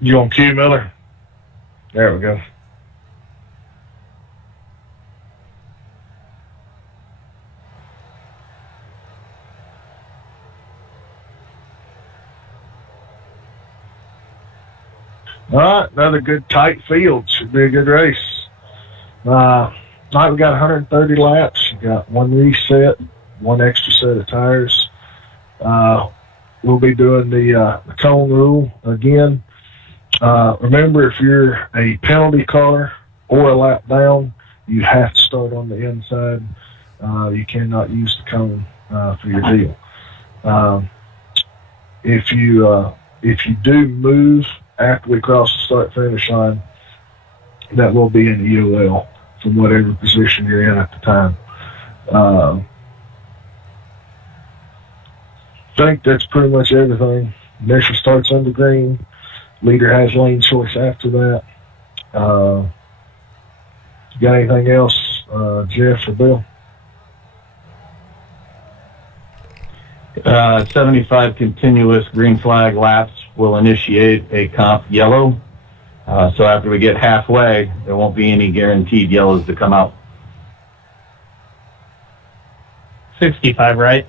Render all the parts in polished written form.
You on cue, Miller? There we go. All right, another good tight field. Should be a good race. Tonight we got 130 laps. You got one reset, one extra set of tires. We'll be doing the cone rule again. Remember, if you're a penalty car or a lap down, you have to start on the inside. You cannot use the cone for your deal. If you do move after we cross the start-finish line, that will be in the EOL from whatever position you're in at the time. I think that's pretty much everything. Initial starts on the green. Leader has lane choice after that. You got anything else, Jeff or Bill? 75 continuous green flag laps will initiate a comp yellow. So after we get halfway, there won't be any guaranteed yellows to come out. 65, right?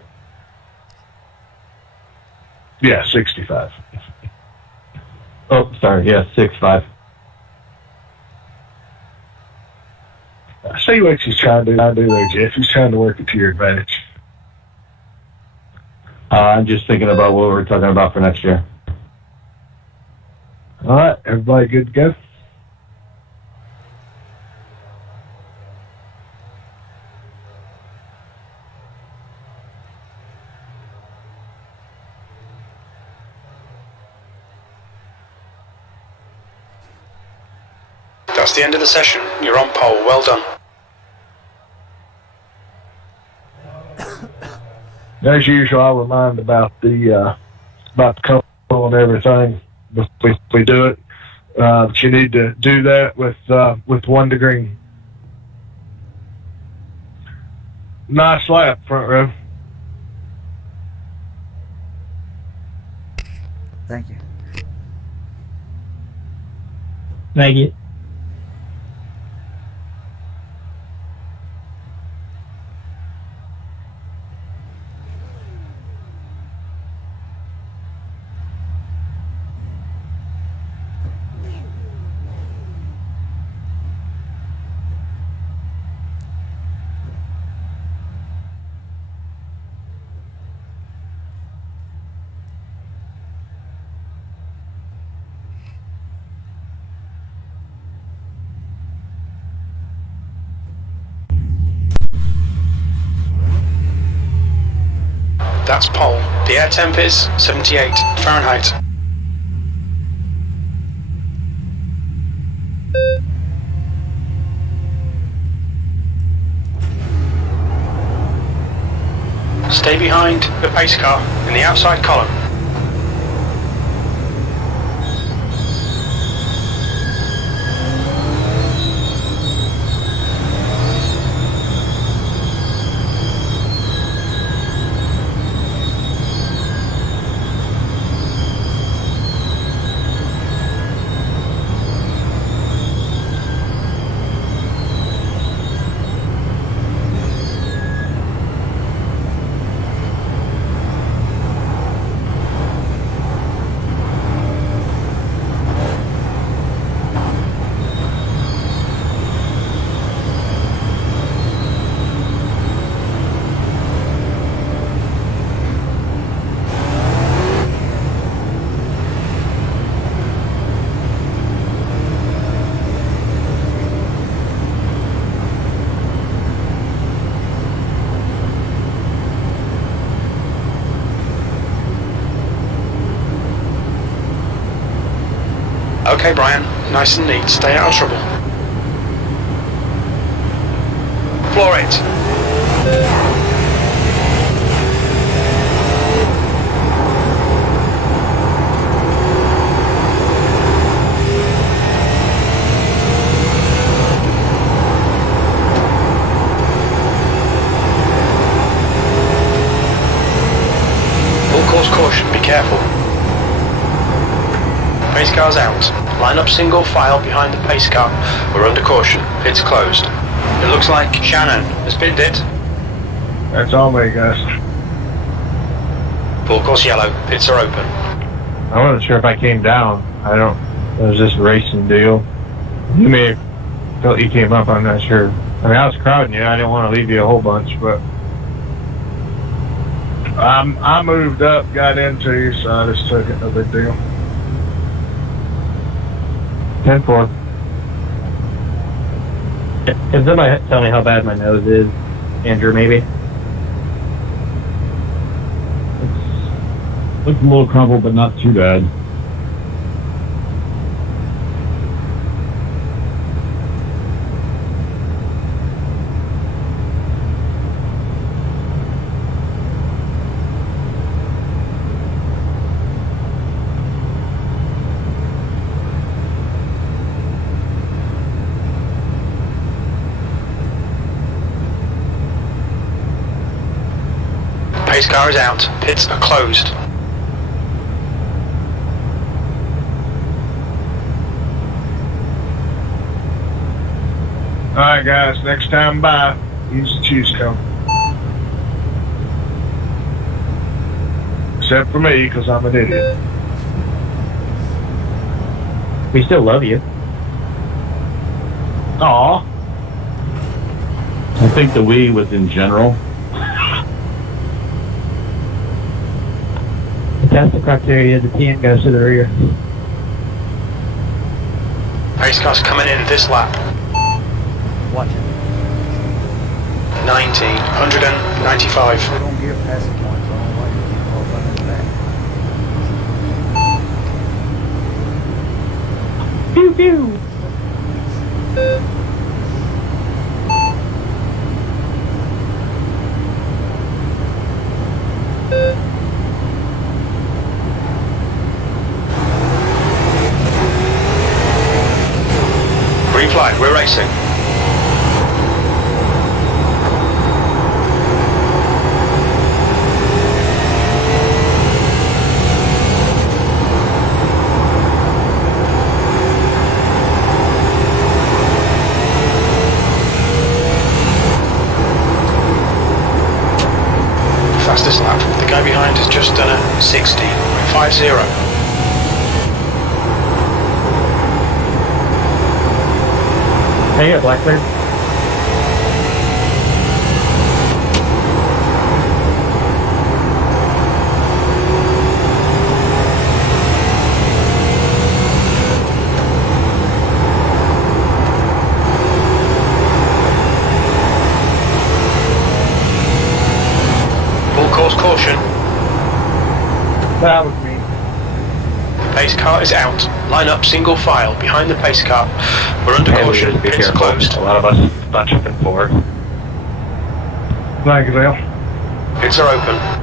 Yeah, 65. Oh, sorry. Yeah, 6-5. I see what he's trying to do there, Jeff. He's trying to work it to your advantage. I'm just thinking about what we're talking about for next year. All right, everybody good to go? That's the end of the session. You're on pole. Well done. As usual, I'll remind about the cone and everything before we do it. But you need to do that with 1 to green. Nice lap, front row. Thank you. Thank you. That's pole. The air temp is 78 Fahrenheit. Stay behind the pace car in the outside column. Okay, Brian, nice and neat. Stay out of trouble. Floor it. Full course caution, be careful. Pace car's out. Line up single file behind the pace car. We're under caution. Pit's closed. It looks like Shannon has pinned it. That's all me, guys. Full course yellow. Pits are open. I wasn't sure if I came down. It was just a racing deal. You may have felt you came up, I'm not sure. I mean, I was crowding you. I didn't want to leave you a whole bunch, but I moved up, got into you, so I just took it. No big deal. 10-4. Can somebody tell me how bad my nose is? Andrew, maybe? Looks a little crumpled, but not too bad. Pace car is out. Pits are closed. All right, guys. Next time by, use the choose cone. Except for me, because I'm an idiot. We still love you. Aw. I think the we was in general. If that's the criteria, the TN goes to the rear. Pace car's coming in this lap. Watch it. 90, 195. We're going to give passing points on why you keep qualifying in the back. Pew pew! Green flag, we're racing. Fastest lap. The guy behind has just done a 60. 5-0. Hey, you got Blackbird? Full course caution. That was me. Pace car is out. Line up single file behind the pace car. We're under caution. Be Pits careful. closed. A lot of us bunch up in 4. Thank you, Bill. Pits are open.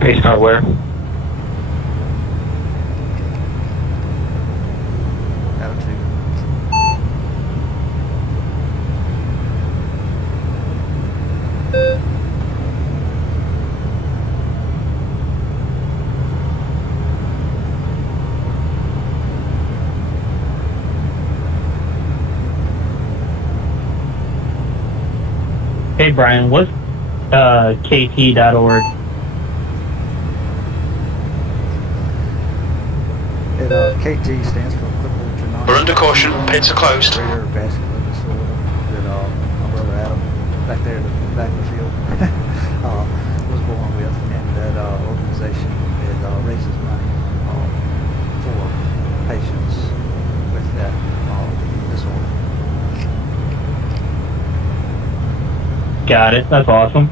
Pace car where? Attitude. Hey, Brian, what's KT.org? KT stands for Clipboard Genomics. We're under caution. Pits are closed. Rare vascular disorder that my brother Adam, back there at the back of the field, was born with, and that organization raises money for patients with that disorder. Got it. That's awesome.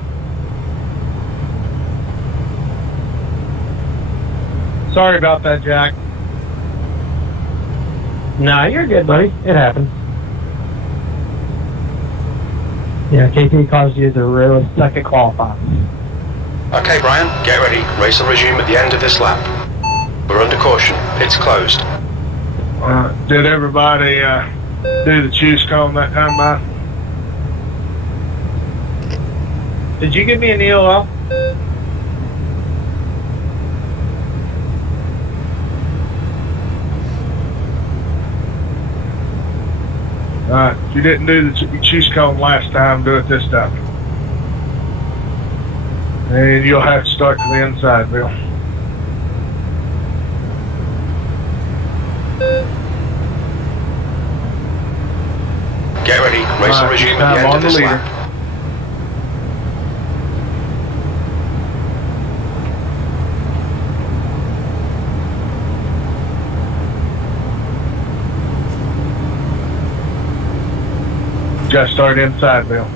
Sorry about that, Jack. Nah, you're good, buddy. It happens. Yeah, KT caused you to really suck at qualifying. Okay, Brian, get ready. Race will resume at the end of this lap. We're under caution. Pit's closed. Did everybody do the choose cone that time, by? Did you give me an EOL? If you didn't do the choose cone last time, do it this time. And you'll have to start to the inside, Bill. Get ready. Race will resume at the end of this lap. Got to start inside, Bill.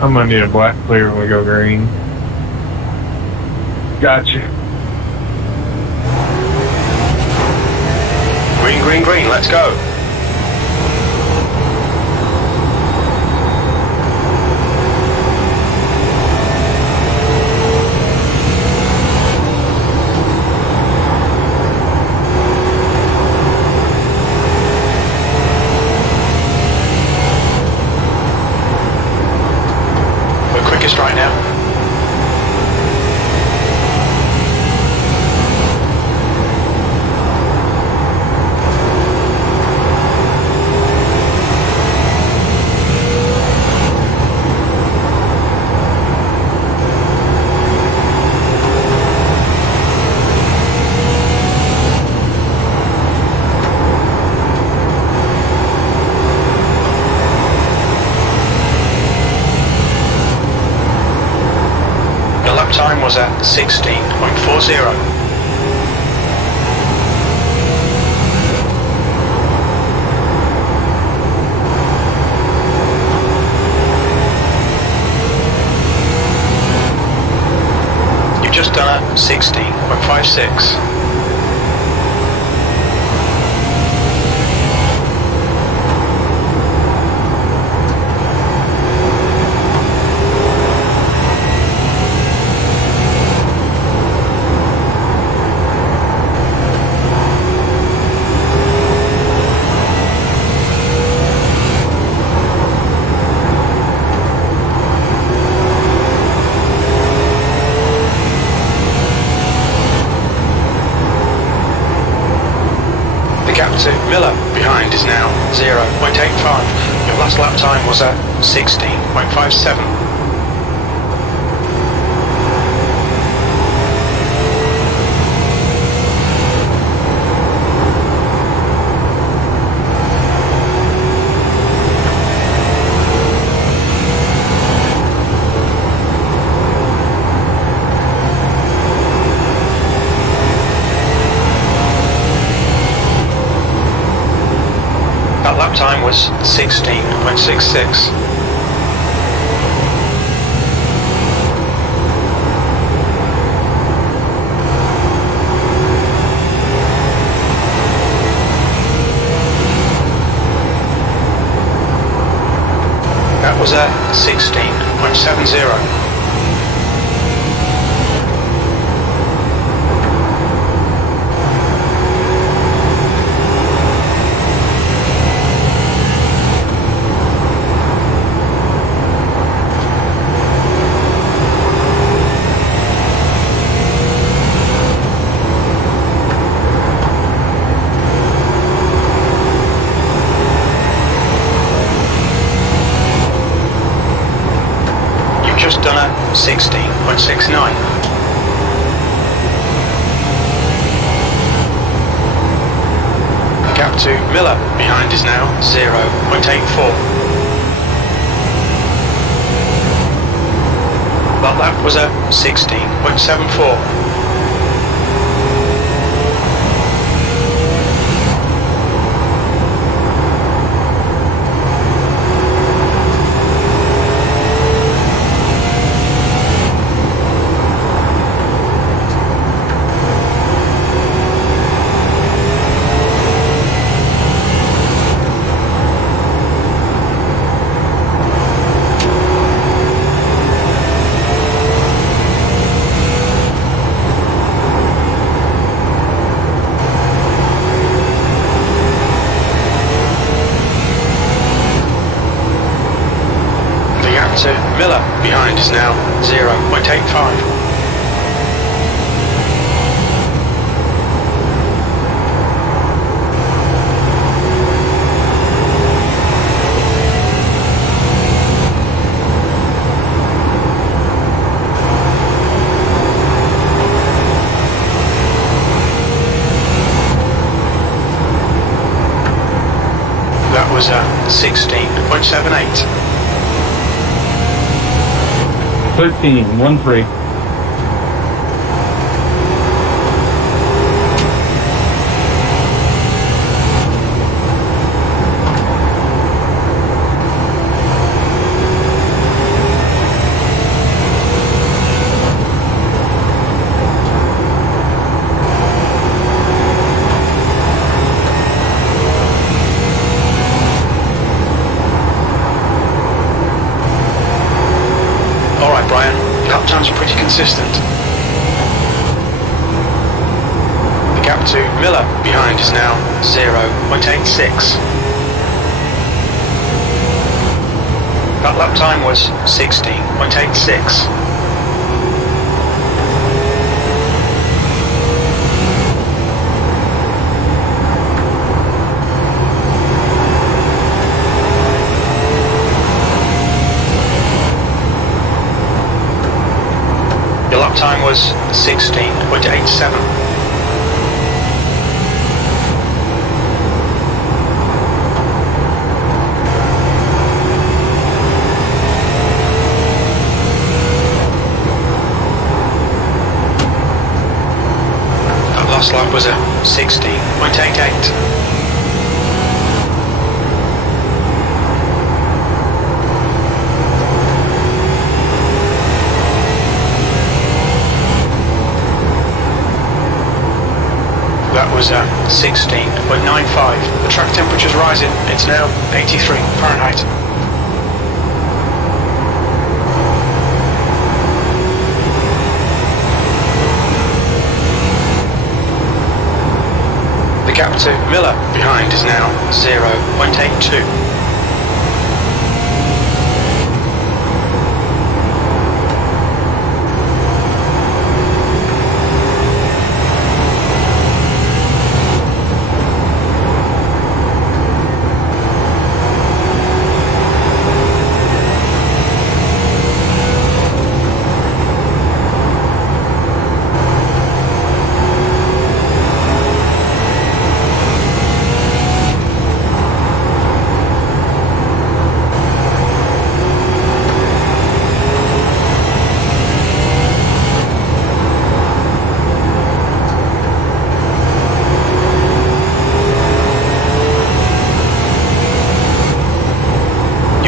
I'm gonna need a black clear when we go green. Gotcha. Green, green, green. Let's go. Right now. Time was at 16.40. You've just done a 16.56. To Miller behind is now 0.85. Your last lap time was at 16.57. Lap time was 16.66. That was at 16.70. Just done at 16.69. Gap to Miller behind is now 0.84. That lap was at 16.74. Miller behind is now 0.85. That was 16.78. 13, 1-3. Alright Brian, lap times are pretty consistent. The gap to Miller behind is now 0.86. That lap time was 16.86. Your lap time was 16.87. That last lap was a 16.88. That was 16.95. The track temperature's rising. It's now 83 Fahrenheit. The gap to Miller behind is now 0.82.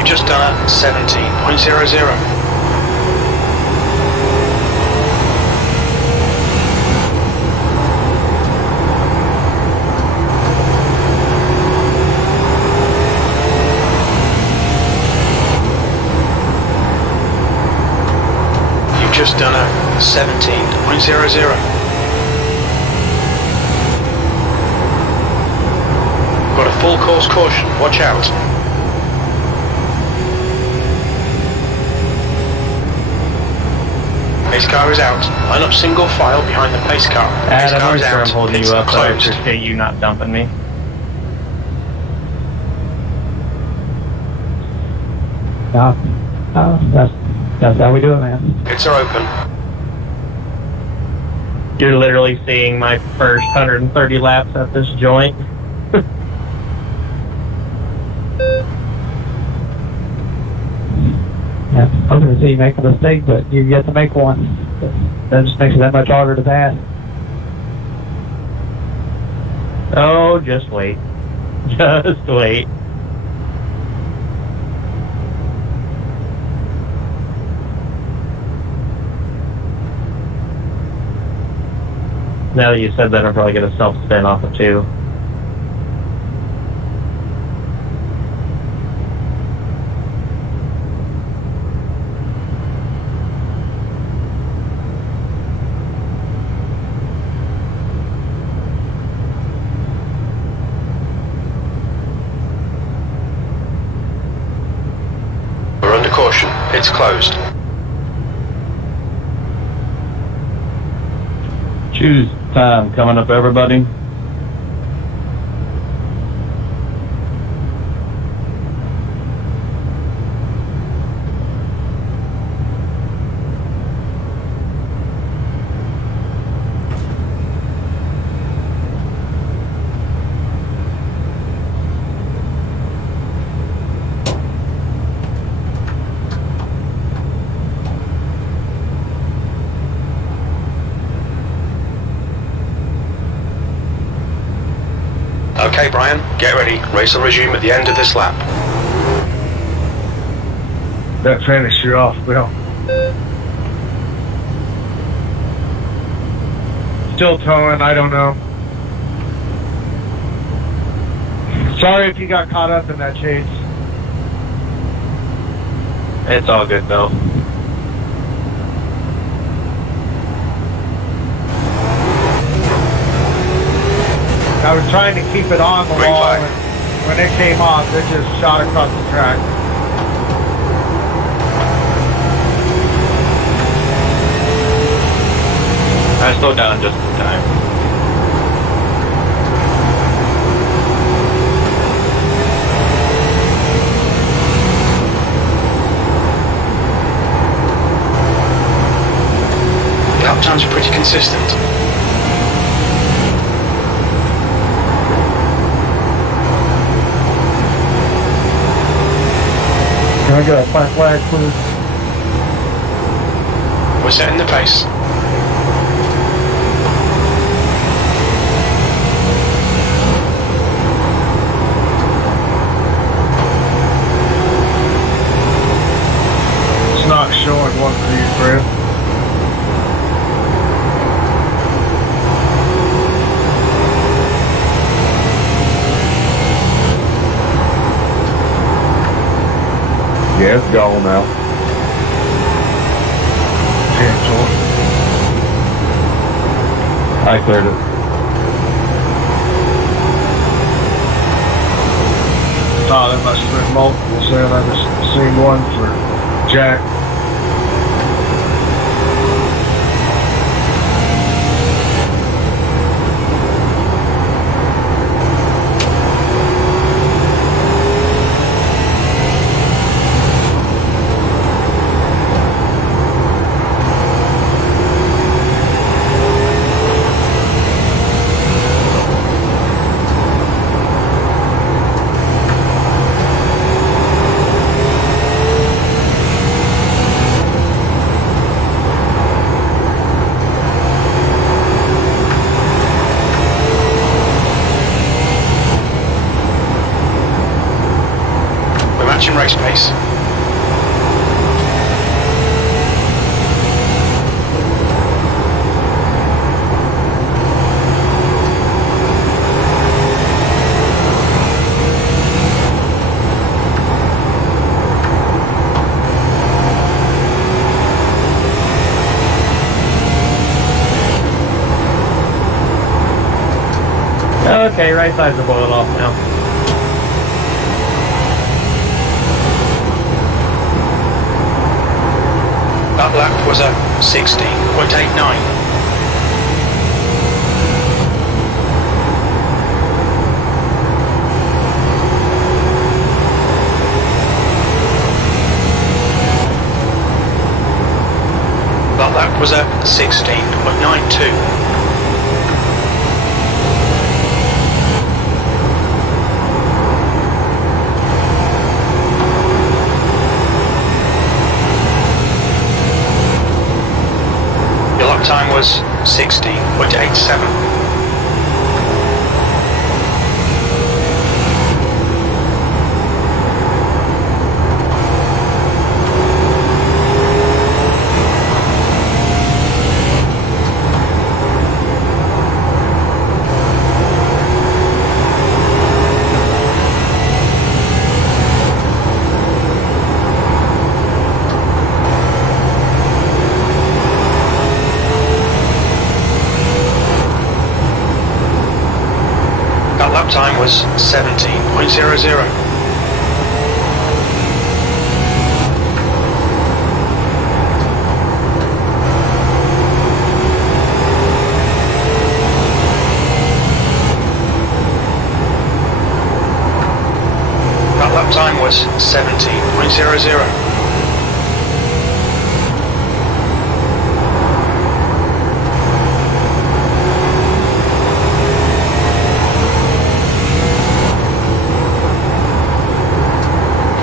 Just done at 17.00. You've just done a 17.00. Got a full course caution, watch out. Pace car is out. Line up single file behind the pace car. Pace Adam, car I'm is sure I'm out. holding It's you up, but I closed. appreciate you not dumping me. That's how we do it, man. Pits are open. You're literally seeing my first 130 laps at this joint. Yeah, I was going to see you make a mistake, but you get to make one. That just makes it that much harder to pass. Oh, just wait. Just wait. Now that you said that, I'm probably going to self-spin off of 2. We're under caution. caution, it's closed. Choose time coming up, everybody. Okay, Brian, get ready. Race will resume at the end of this lap. That finish you off, Bill. Still towing, I don't know. Sorry if you got caught up in that chase. It's all good though. I was trying to keep it on the Green wall, flag. and when it came off, it just shot across the track. I slowed down just in time. The lap times are pretty consistent. Can I get a black flag, please? We're setting the pace. It's not showing one for you, Fred. Yeah, it's gone now. Cancel. I cleared it. Oh, there must have been multiples then. I just seen one for Jack. Matching race pace. Okay, right sides are boiled off now. That lap was a 16.89. That lap was a 16.92. Time was 16.87. Lap time was 17.00. That lap time was 17.00.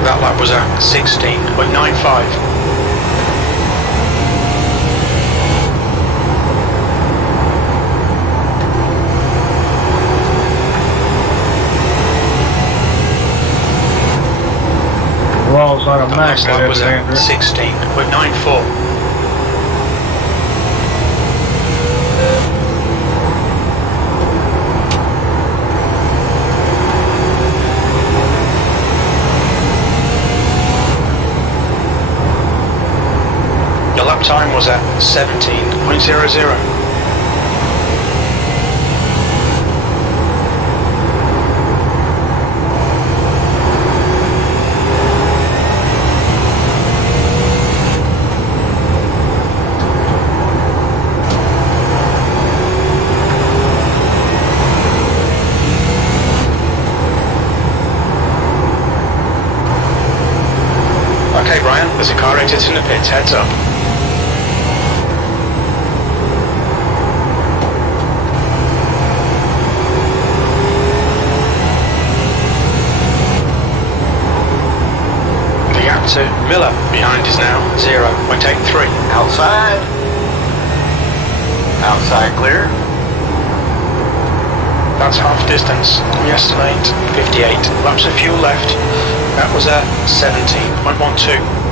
That lap was a 16.95. Well, it's like a max. That lap was a 16.94. Your lap time was at 17.00. Okay, Brian, there's a car exit in the pits. Heads up. The gap to Miller behind is now 0.83. Outside. Outside clear. That's half distance. We estimate 58 laps of fuel left. That was a 17.12.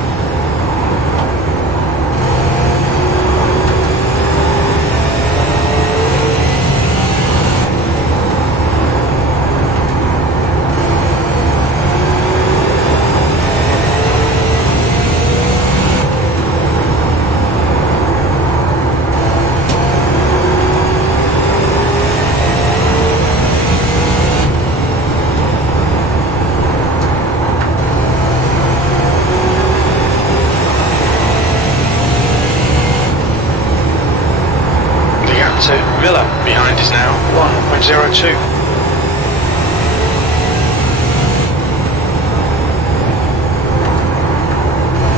To Miller behind is now 1.02.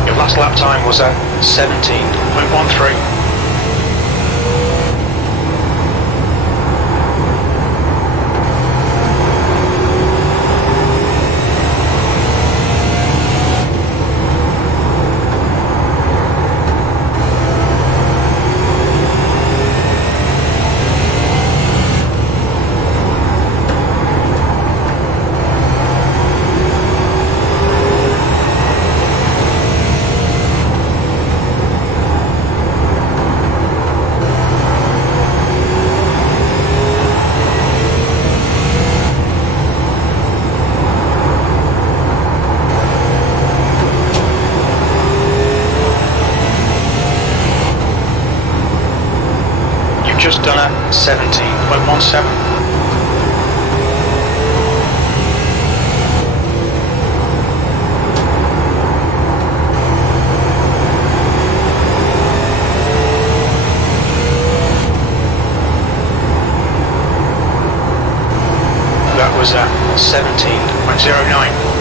Your last lap time was at 17.13. Just done at 17.17. That was at 17.09.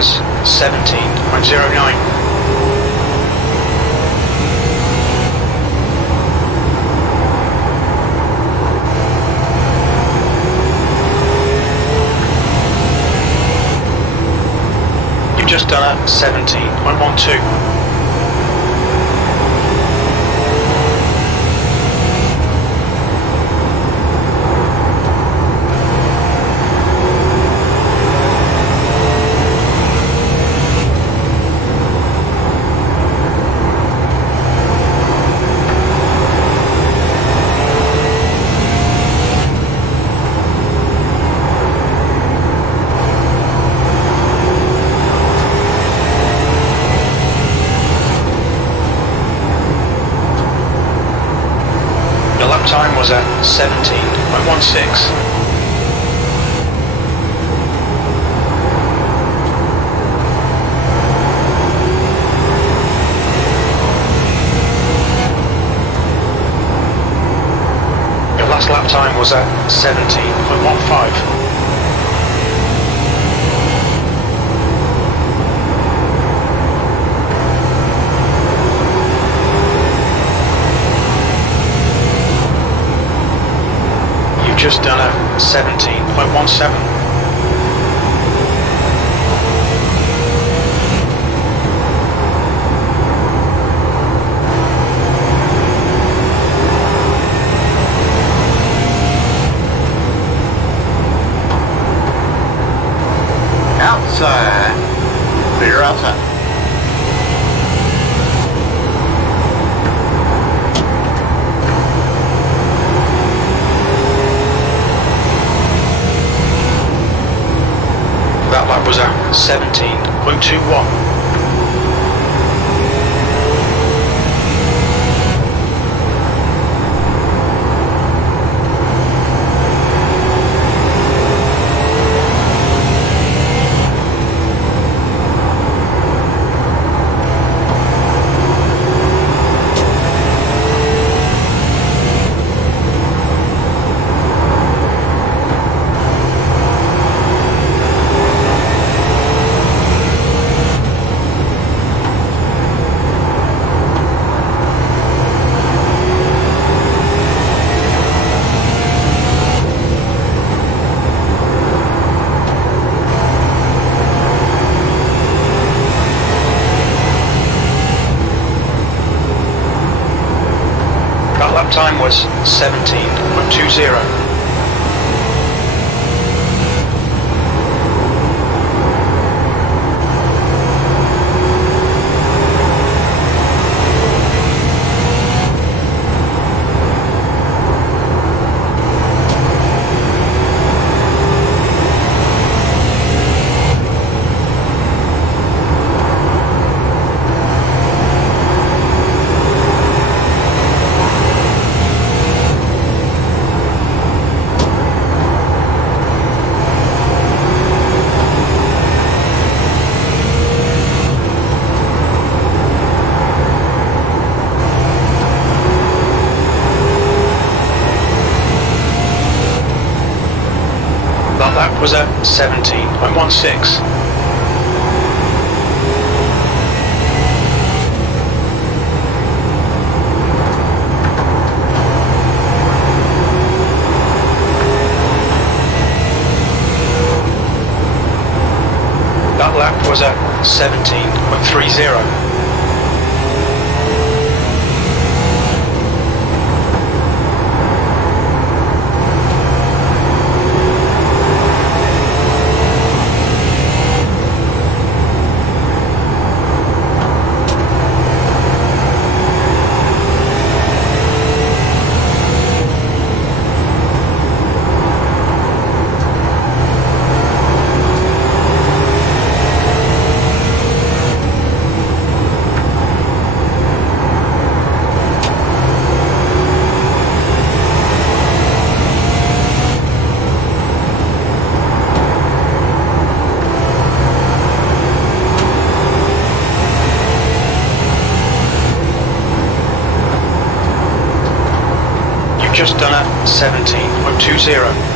was 17.09. You've just done a 17.12. Time was at 17.16. Your last lap time was at 17.15. Just done a 17.17. Outside. Clear outside. That lap was at 17.21. That lap time was 17.20. That lap was at 17.16. That lap was at 17.30. Just done a 17.20.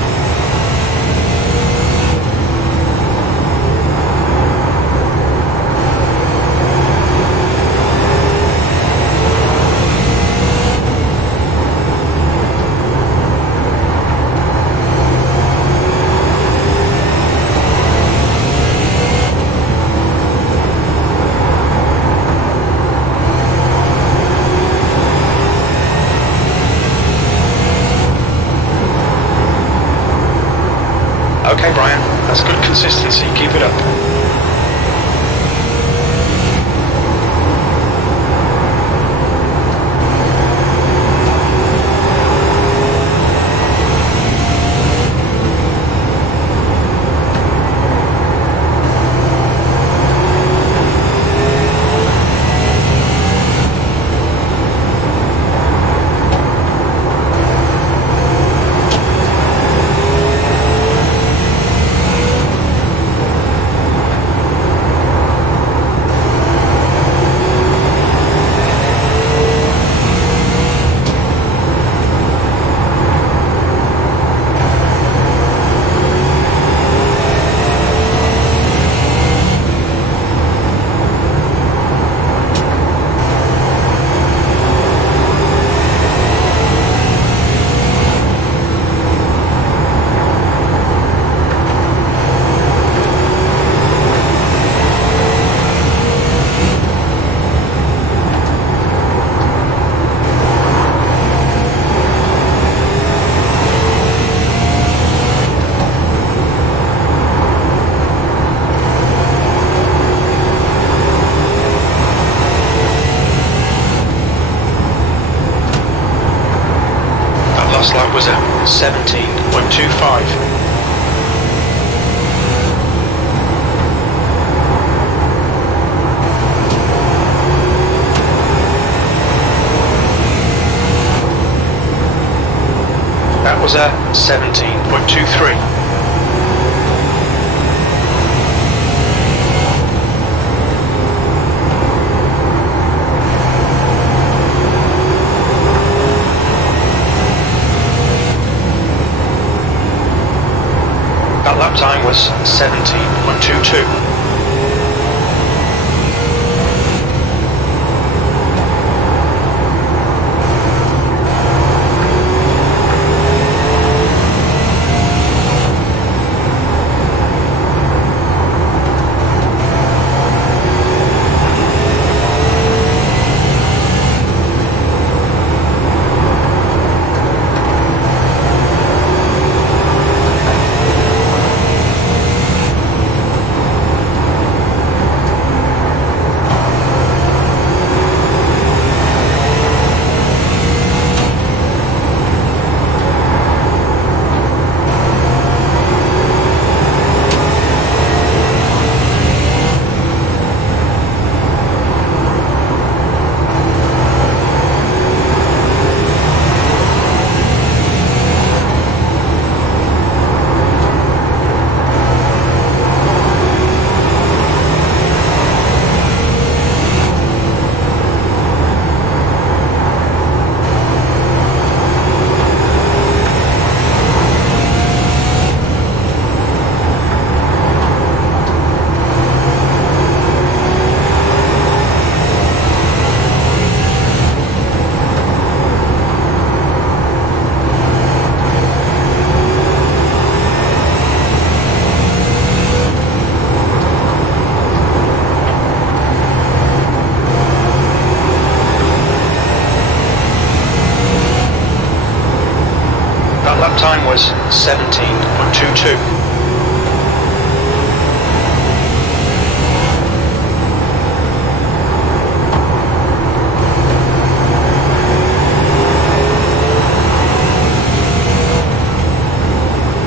Okay, Brian, that's good consistency. Keep it up. Last lap was at 17.25. That was at 17.23. That lap time was 17.22. That lap time was 17.22.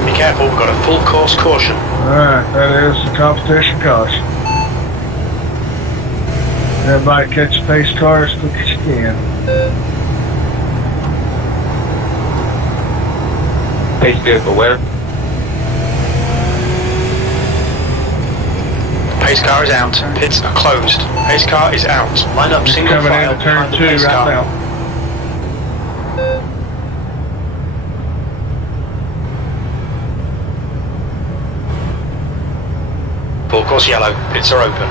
Be careful, we've got a full course caution. Alright, that is the competition caution. Everybody catch the pace car as quick as you can. Pace vehicle where? Pace car is out. Pits are closed. Pace car is out. Line up single Coming file into turn behind the 2 pace right car. now. Full course yellow. Pits are open.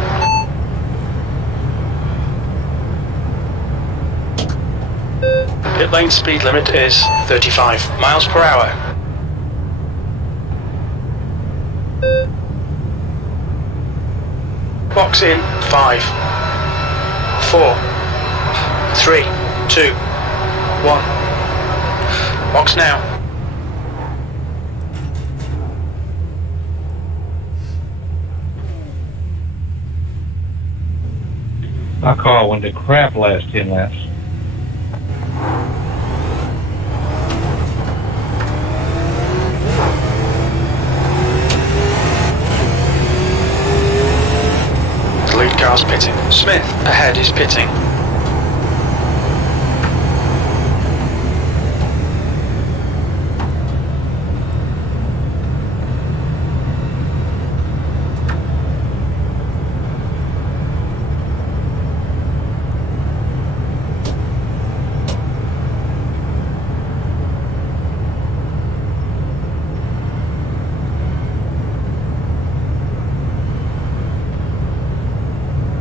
The pit lane speed limit is 35 miles per hour. Box in 5, 4, 3, 2, 1. Box now. My car went to crap last 10 laps. The lead car's pitting. Smith ahead is pitting.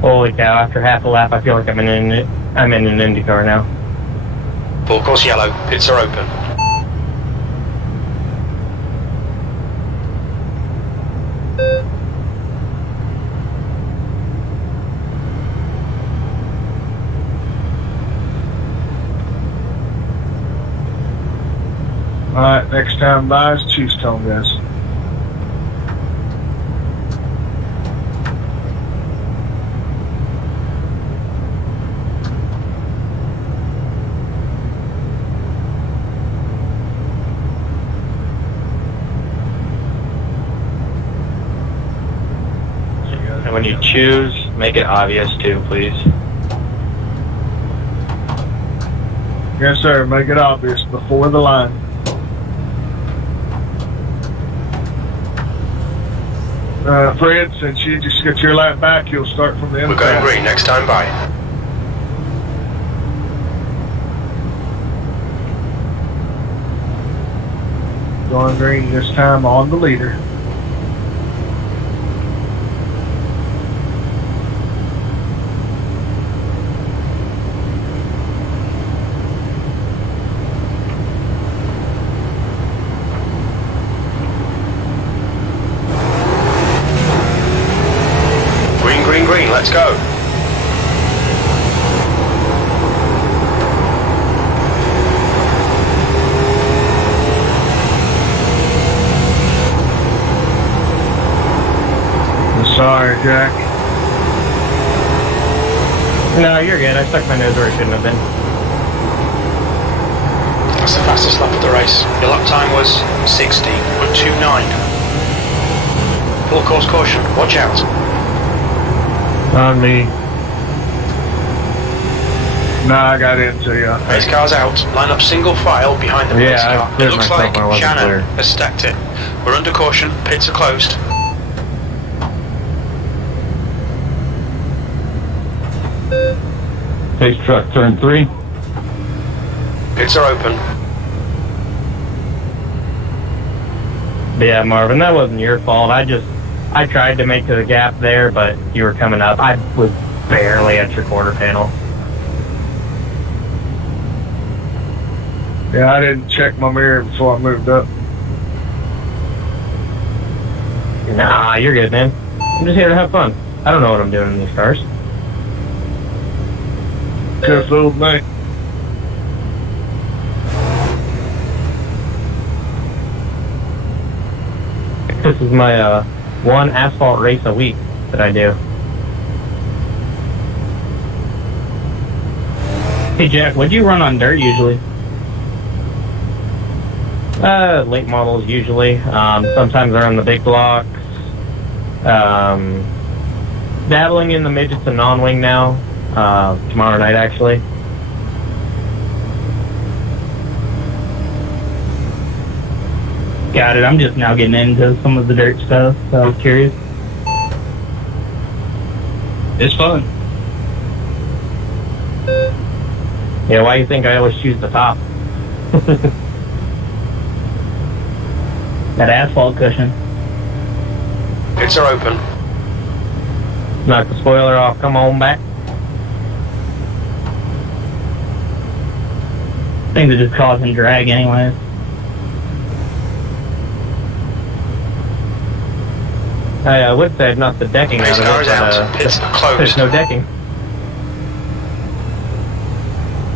Holy cow, after half a lap, I feel like I'm in an IndyCar now. Full course yellow. Pits are open. Alright, next time by is choose tone, guys. And when you choose, make it obvious too, please. Yes, sir. Make it obvious before the line. Fred, since you just got your lap back, you'll start from the We're inside. going green next time by. Going green this time on the leader. Green, let's go. Sorry, Jack. No, you're good. I stuck my nose where it shouldn't have been. That's the fastest lap of the race. Your lap time was 60.29. Full course caution, watch out. On me. Nah, I got into you. Race car's out. Line up single file behind the race I car. It cleared looks myself like when I wasn't Shannon clear. has stacked it. We're under caution. Pits are closed. Pace truck, turn 3. Pits are open. Yeah, Marvin, that wasn't your fault. I tried to make to the gap there, but you were coming up. I was barely at your quarter panel. Yeah, I didn't check my mirror before I moved up. Nah, you're good, man. I'm just here to have fun. I don't know what I'm doing in these cars. Could have fooled me. This is my one asphalt race a week that I do. Hey Jack, what do you run on dirt usually? Late models usually. Sometimes they're on the big blocks. Dabbling in the midgets and non-wing now. Tomorrow night, actually. Got it. I'm just now getting into some of the dirt stuff, so I was curious. It's fun. Yeah, why do you think I always choose the top? That asphalt cushion. Pits are open. Knock the spoiler off, come on back. Things are just causing drag anyways. I would say I've knocked the decking Race out car of is it, but out. Pits are closed. there's no decking.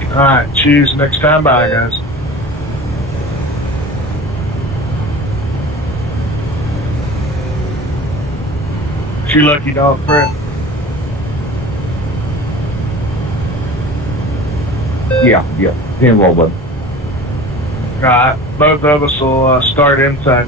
Alright, choose next time by, guys. It's your lucky dog, Fred. Yeah. 10 roll, bud. All right, both of us will start inside.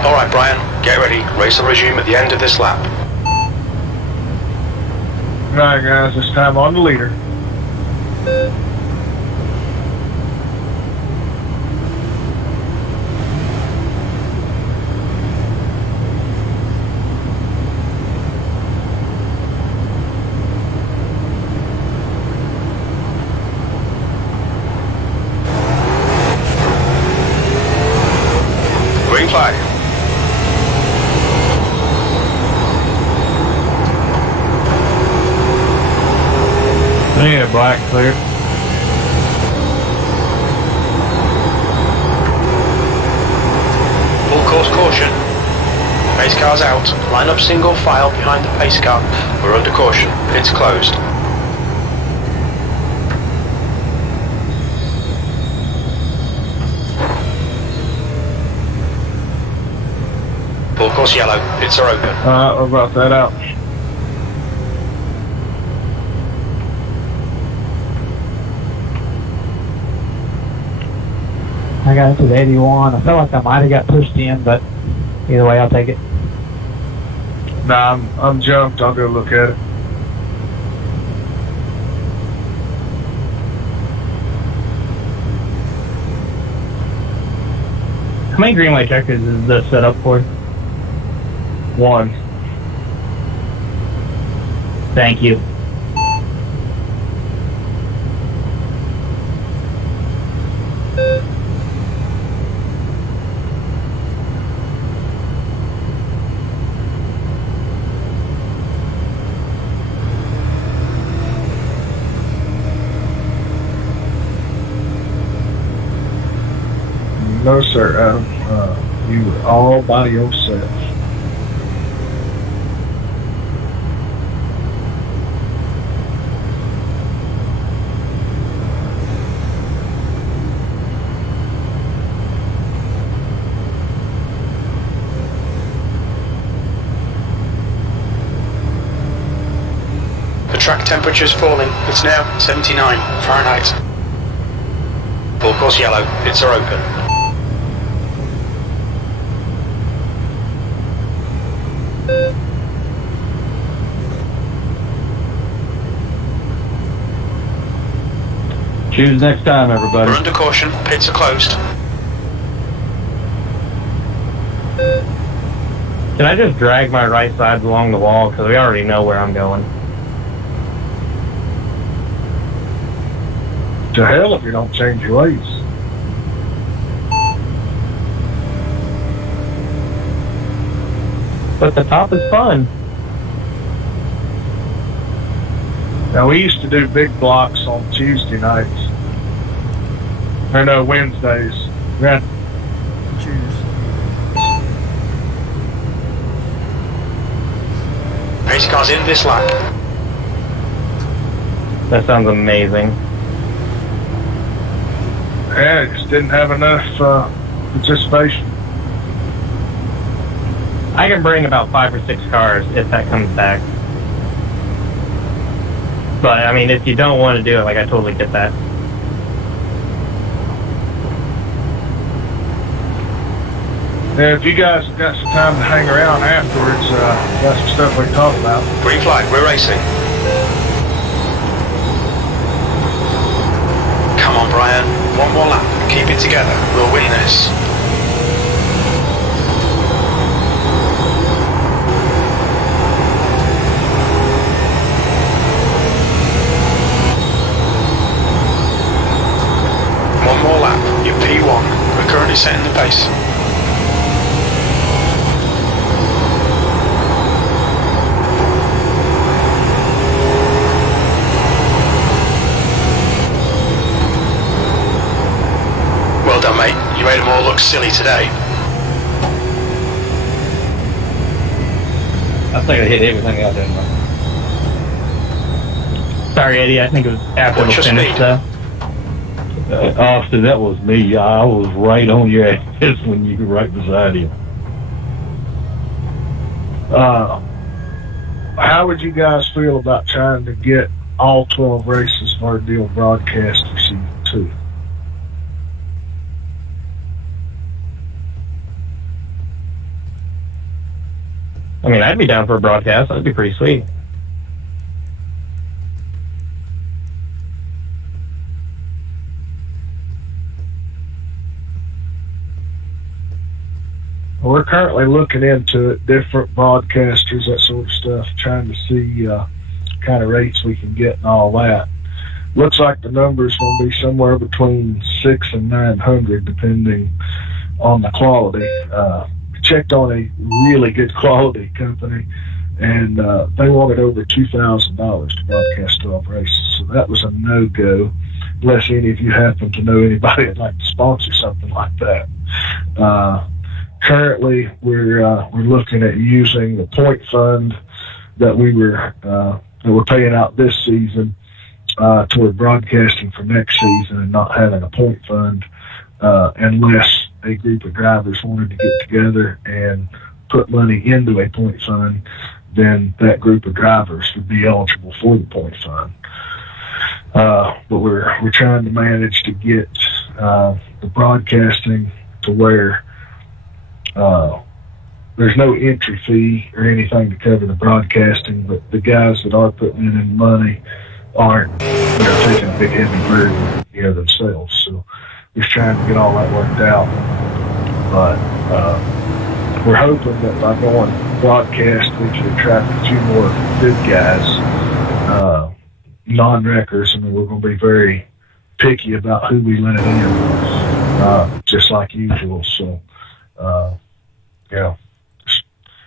All right, Brian, get ready. Race will resume at the end of this lap. All right, guys, this time on the leader. Green flag. Yeah, black clear. Full course caution. Pace car's out. Line up single file behind the pace car. We're under caution. It's closed. Full course yellow. Pits are open. All right, we'll route that out. I got into the 81. I felt like I might have got pushed in, but either way, I'll take it. Nah, I'm jumped. I'll go look at it. How many greenway checkers is this set up for? 1. Thank you. No, sir, Adam. You were all by yourself. The track temperature's falling. It's now 79 Fahrenheit. Full course yellow. Pits are open. Choose next time, everybody. We're under caution. Pits are closed. Can I just drag my right sides along the wall? Because we already know where I'm going. To hell if you don't change your ways. But the top is fun. Now, we used to do big blocks on Tuesday nights. Or no, Wednesdays. We had Choose. Pace car's in this lap. That sounds amazing. Yeah, just didn't have enough participation. I can bring about 5 or 6 cars if that comes back. But, I mean, if you don't want to do it, like, I totally get that. Yeah, if you guys have got some time to hang around afterwards, got some stuff we can talk about. Green flag. We're racing. Come on, Brian. One more lap. Keep it together. We'll win this. One more lap. You're P1. We're currently setting the pace. Well done, mate. You made them all look silly today. I think I hit everything out there. Sorry, Eddie, I think it was after What's the your finish, speed? though. Austin, that was me. I was right on your ass when you were right beside him. How would you guys feel about trying to get all 12 races of our deal broadcast for season 2? I mean, I'd be down for a broadcast. That'd be pretty sweet. We're currently looking into it, different broadcasters, that sort of stuff, trying to see kind of rates we can get and all that. Looks like the number's going to be somewhere between 600 and 900, depending on the quality. Checked on a really good quality company, and they wanted over $2,000 to broadcast 12 races, so that was a no-go, unless any of you happen to know anybody that'd like to sponsor something like that. Currently, we're looking at using the point fund that we're paying out this season toward broadcasting for next season, and not having a point fund unless a group of drivers wanted to get together and put money into a point fund. Then that group of drivers would be eligible for the point fund. But we're trying to manage to get the broadcasting to where there's no entry fee or anything to cover the broadcasting, but the guys that are putting in money aren't, taking a big heavy burden, themselves. So just trying to get all that worked out. But we're hoping that by going broadcast, we can attract a few more good guys, non-wreckers. I mean, we're going to be very picky about who we let in, just like usual. So, just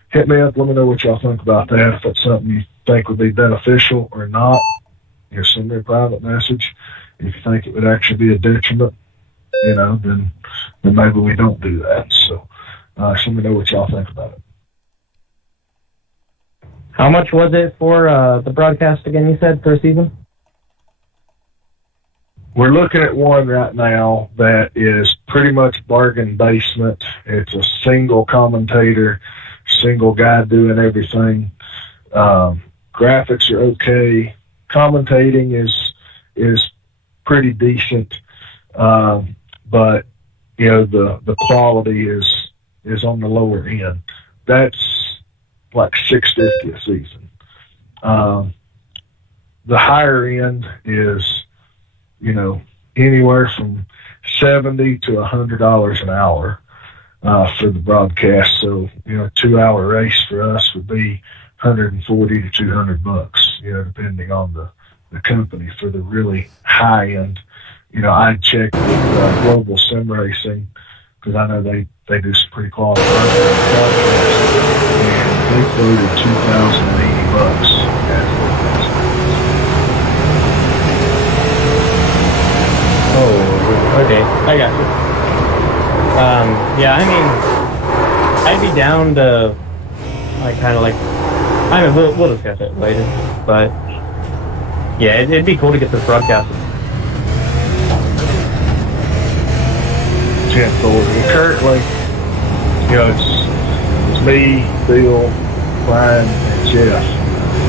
hit me up. Let me know what y'all think about that. If it's something you think would be beneficial or not, send me a private message. If you think it would actually be a detriment, then maybe we don't do that. So, let me know what y'all think about it. How much was it for the broadcast again, you said, per season? We're looking at one right now that is pretty much bargain basement. It's a single commentator, single guy doing everything. Graphics are okay. Commentating is pretty decent. But the quality is on the lower end. That's like $650 a season. The higher end is anywhere from $70 to $100 an hour for the broadcast. So a 2-hour race for us would be $140 to $200, depending on the company. For the really high end, I'd check with Global Sim Racing, because I know they do some pretty quality broadcasts, and they quoted $2,080 Oh, okay, I got you. Yeah, I mean, I'd be down to, we'll discuss it later, but yeah, it'd be cool to get this broadcasted. Currently, it's me, Bill, Brian, and Jeff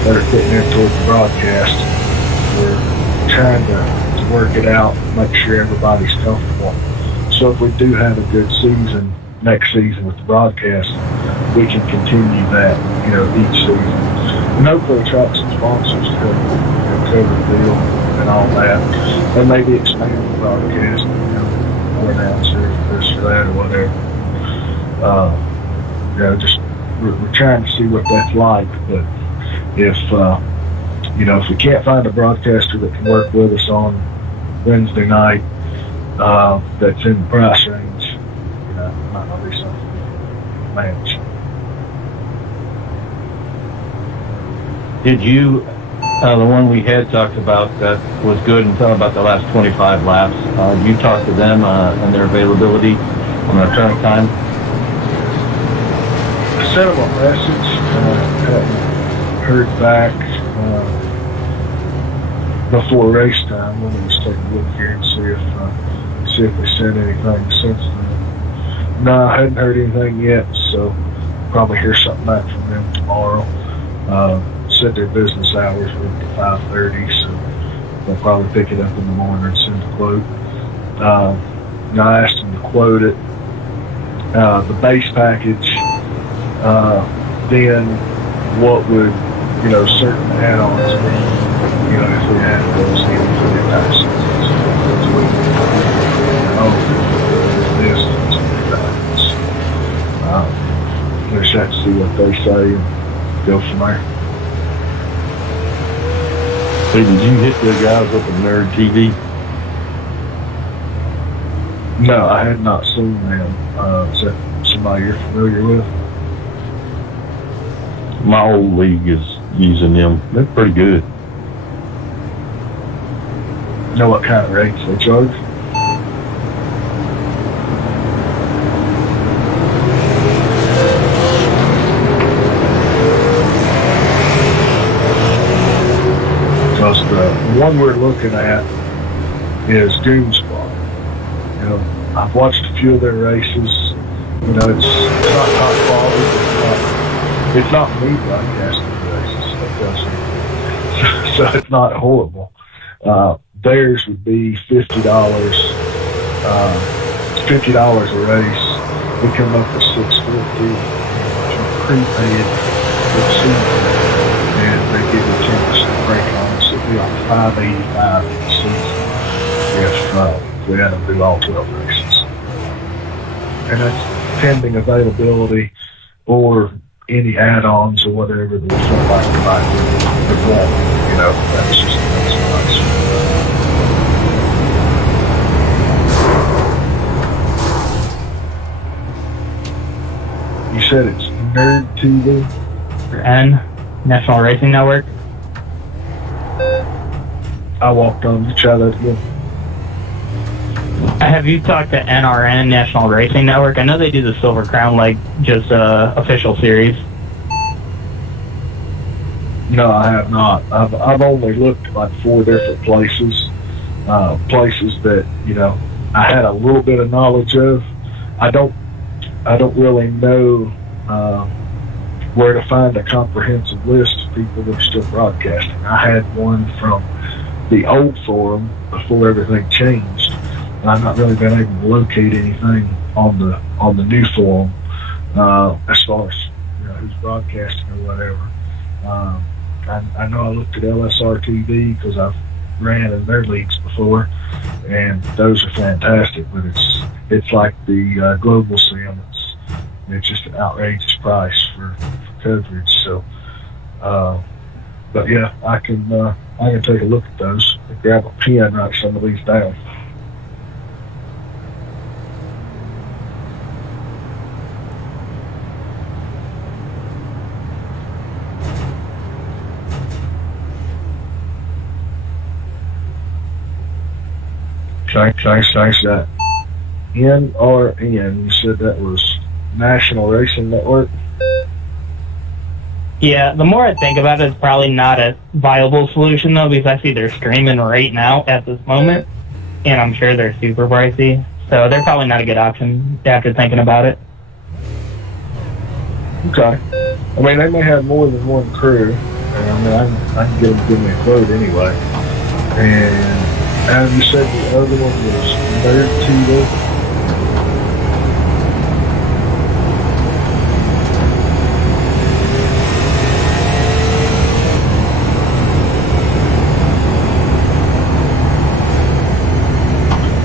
that are putting in towards the broadcast. We're trying to work it out, make sure everybody's comfortable. So if we do have a good season next season with the broadcast, we can continue that, each season. And hopefully attract some sponsors to cover the deal and all that. And maybe expand the broadcast, more announcers, this or that or whatever. We're trying to see what that's like. But if we can't find a broadcaster that can work with us on Wednesday night, that's in the price range, it might not be something to manage. Did you, the one we had talked about that was good until about the last 25 laps, you talked to them and their availability on their current time? I sent them a message, hadn't heard back. before race time, let me just take a look here and see if they said anything since then. No, I hadn't heard anything yet, so probably hear something back from them tomorrow. Said their business hours were up to 5:30, so they'll probably pick it up in the morning and send a quote. I asked them to quote it. The base package, then what would, certain add-ons be, if we had those in for the passengers. Just have to see what they say and go from there. Hey, did you hit the guys up at Nerd TV? No, I had not seen them. Is that somebody you're familiar with? My old league is using them. They're pretty good. You know what kind of rates they charge? Because the one we're looking at is Goon Squad. I've watched a few of their races. It's not top quality. It's not me broadcasting the races. That doesn't. So it's not horrible. Theirs would be $50. $50 a race. We come up with $650. Prepaid for the season, and they give you a 10% break on it. So it'd be like $585 for the season if we had to do all 12 races. And that's pending availability or any add-ons or whatever that we felt like we might want. That's just nice. You said it's Nerd TV? N, National Racing Network. I walked on to try that again. Have you talked to NRN, National Racing Network? I know they do the Silver Crown, just official series. No, I have not. I've only looked at 4 different places that I had a little bit of knowledge of. I don't really know where to find a comprehensive list of people that are still broadcasting. I had one from the old forum before everything changed, and I've not really been able to locate anything on the new forum as far as who's broadcasting or whatever. I know I looked at LSR TV because I've ran in their leagues before, and those are fantastic. But it's like the global sim. It's just an outrageous price for coverage. So, but yeah, I can take a look at those and grab a pen and write some of these down. Thanks. That NRN, you said that was National Racing Network? Yeah, the more I think about it, it's probably not a viable solution, though, because I see they're streaming right now at this moment, and I'm sure they're super pricey. So they're probably not a good option after thinking about it. Okay. I mean, they may have more than one crew. And I can get them to give me a quote anyway. And as you said, the other one was Nerd TV.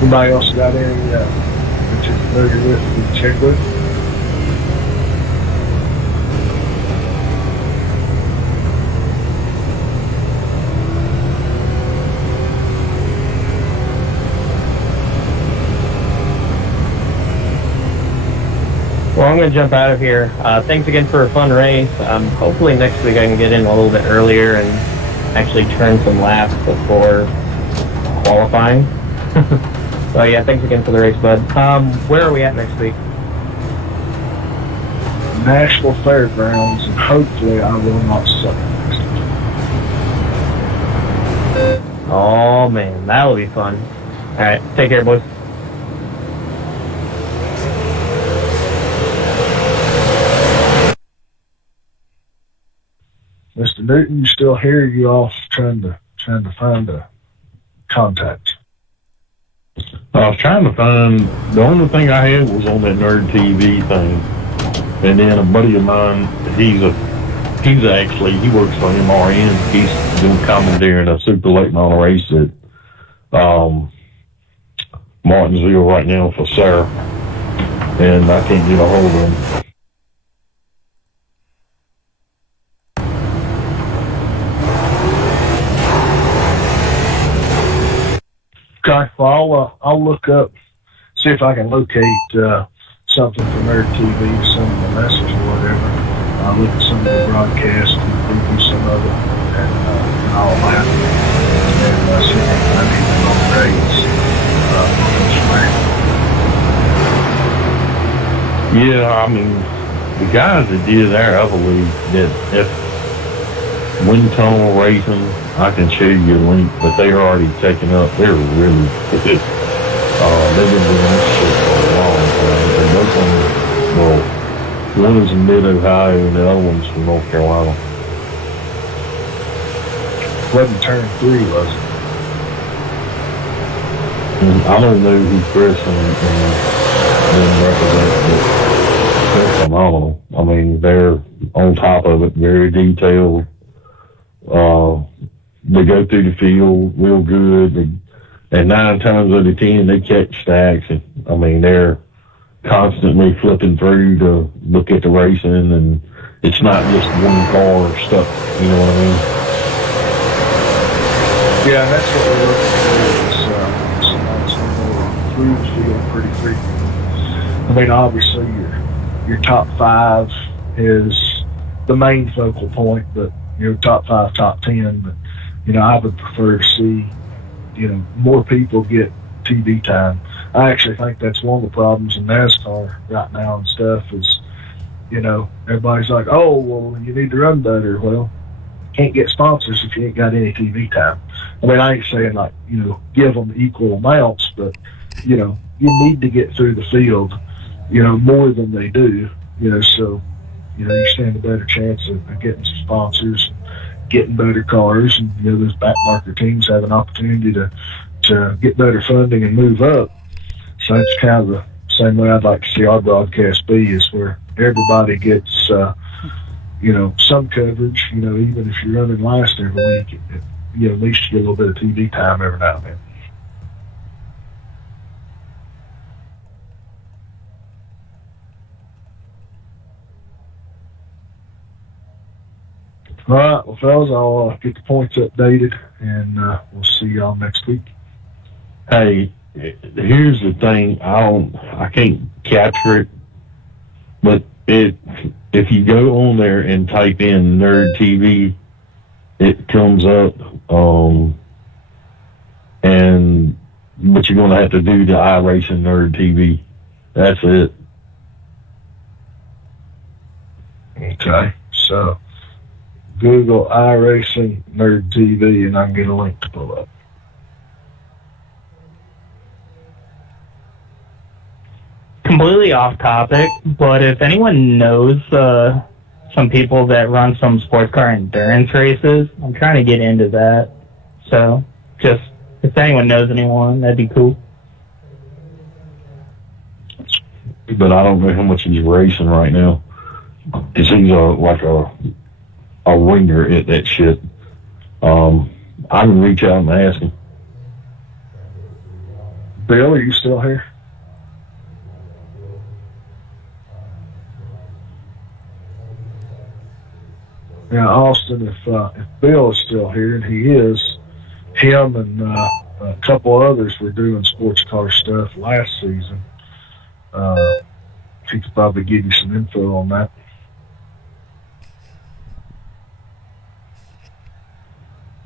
Anybody else got any that you're familiar with we can check with? Well, I'm going to jump out of here. Thanks again for a fun race. Hopefully next week I can get in a little bit earlier and actually turn some laps before qualifying. So yeah, thanks again for the race, bud. Where are we at next week? Nashville Fairgrounds, and hopefully I will not suck next week. Oh, man, that'll be fun. All right, take care, boys. Mr. Newton, you still here? You off trying to find a contact? I was trying to find, the only thing I had was on that Nerd TV thing. And then a buddy of mine, he works for MRN. He's doing commentary in a super late model race at Martinsville right now for Sarah. And I can't get a hold of him. Okay, well, I'll look up, see if I can locate something from Nerd TV, some of the message or whatever. I'll look at some of the broadcasts and preview some of it and all that. And see if I can find anything on the grades. Yeah, I mean, the guys that did there, I believe that if Wind Tunnel Racing, I can show you a link, but they're already taken up. They're really good. They've been doing this shit for a long time. And those ones, well, one is in mid-Ohio and the other one's from North Carolina. Wasn't turn 3, was it? And I don't know who Chris and them represent, but they're phenomenal. I mean, they're on top of it, very detailed. They go through the field real good, and 9 times out of 10 they catch stacks. And I mean, they're constantly flipping through to look at the racing, and it's not just one car stuff. You know what I mean? Yeah, that's what we're looking for. Is somebody's going to field pretty frequently. I mean, obviously your top 5 is the main focal point, but top 5, top 10. But I would prefer to see more people get TV time. I actually think that's one of the problems in NASCAR right now and stuff is, everybody's like, oh, well, you need to run better. Well, you can't get sponsors if you ain't got any TV time. I mean, I ain't saying like, give them equal amounts, but, you need to get through the field, more than they do, so, you stand a better chance of getting some sponsors, getting better cars, and, those backmarker teams have an opportunity to get better funding and move up. So that's kind of the same way I'd like to see our broadcast be, is where everybody gets, some coverage, even if you're running last every week, at least you get a little bit of TV time every now and then. All right, well, fellas, I'll get the points updated, and we'll see y'all next week. Hey, here's the thing. I can't capture it, but if you go on there and type in Nerd TV, it comes up, but you're gonna have to do the iRacing Nerd TV. That's it. Okay, so Google iRacing Nerd TV, and I can get a link to pull up. Completely off topic, but if anyone knows some people that run some sports car endurance races, I'm trying to get into that. So, just if anyone knows anyone, that'd be cool. But I don't know how much he's racing right now, because he's like a winger at that shit. I can reach out and ask him. Bill, are you still here? Yeah, Austin, if Bill is still here, and he is, him and a couple others were doing sports car stuff last season. He could probably give you some info on that.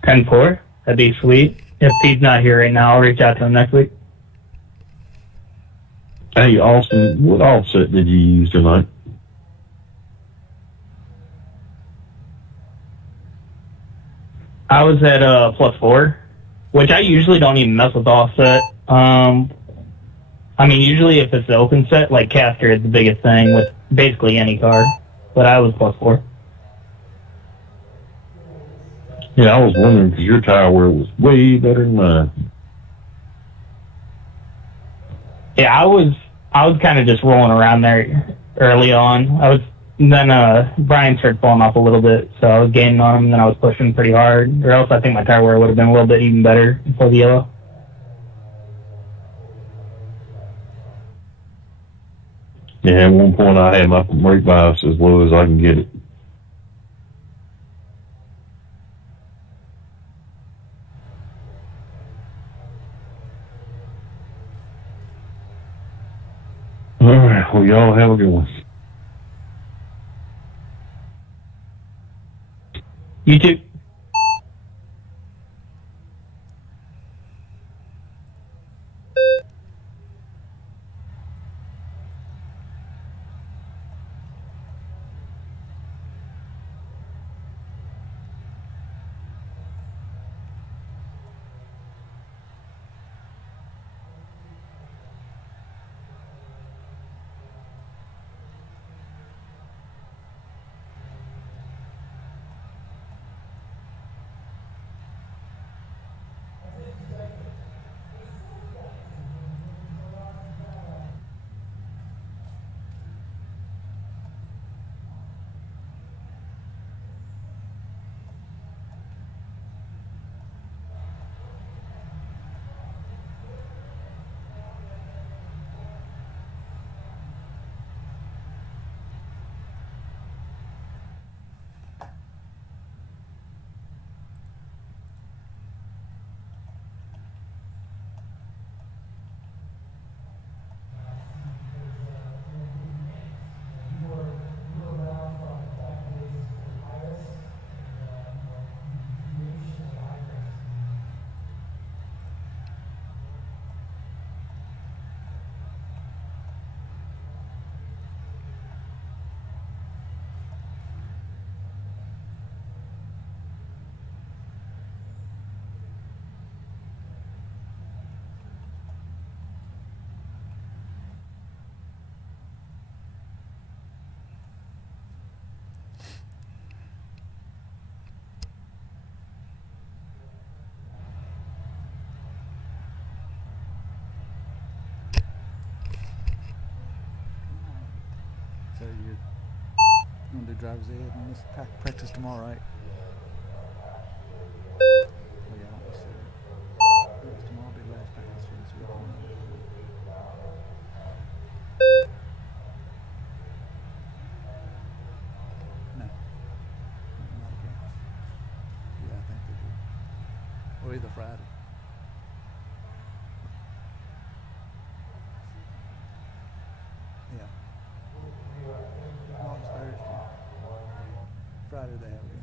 $10-4, that'd be sweet. If he's not here right now, I'll reach out to him next week. Hey, Austin, what offset did you use tonight? I was at +4 which I usually don't even mess with offset. I mean, usually if it's the open set, like caster is the biggest thing with basically any car. But I was +4. Yeah, I was wondering because your tire wear was way better than mine. Yeah, I was kind of just rolling around there early on. Then Brian started falling off a little bit, so I was gaining on him, and then I was pushing pretty hard. Or else I think my tire wear would have been a little bit even better before the yellow. Yeah, at one point I had my brake bias as low as I can get it. All right, well, y'all have a good one. You too. So you're going to do driver's ed and this practice tomorrow, right? Oh, yeah, I don't see it. Tomorrow will be the last practice for this weekend. No. Not again. Yeah, I think they do. Or either Friday. Yeah. No, it's Thursday. Friday they have it.